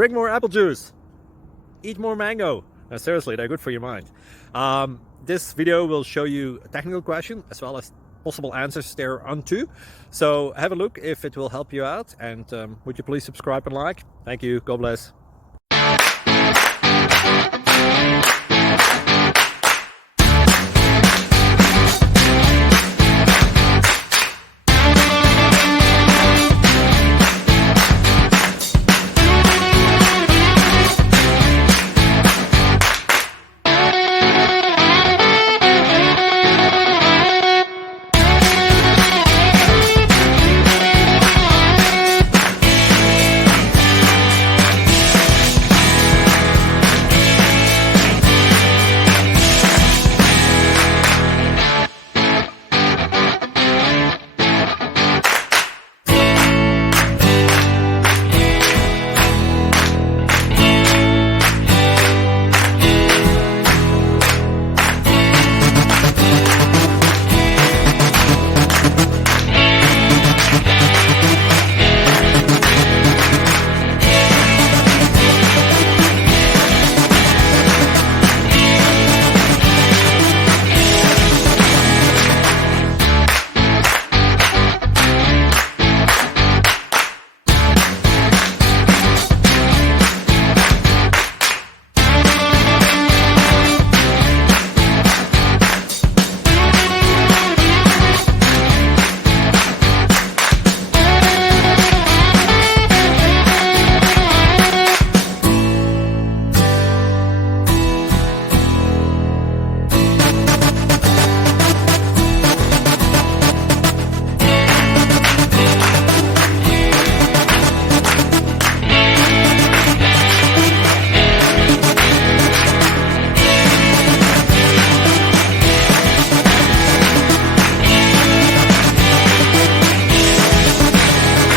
drink more apple juice, eat more mango. No, seriously, they're good for your mind. This video will show you a technical question as well as possible answers thereunto. So have a look if it will help you out, and would you please subscribe and like? Thank you. God bless.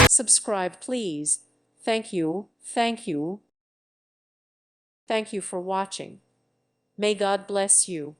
Subscribe, please. Thank you. Thank you. Thank you for watching. May God bless you.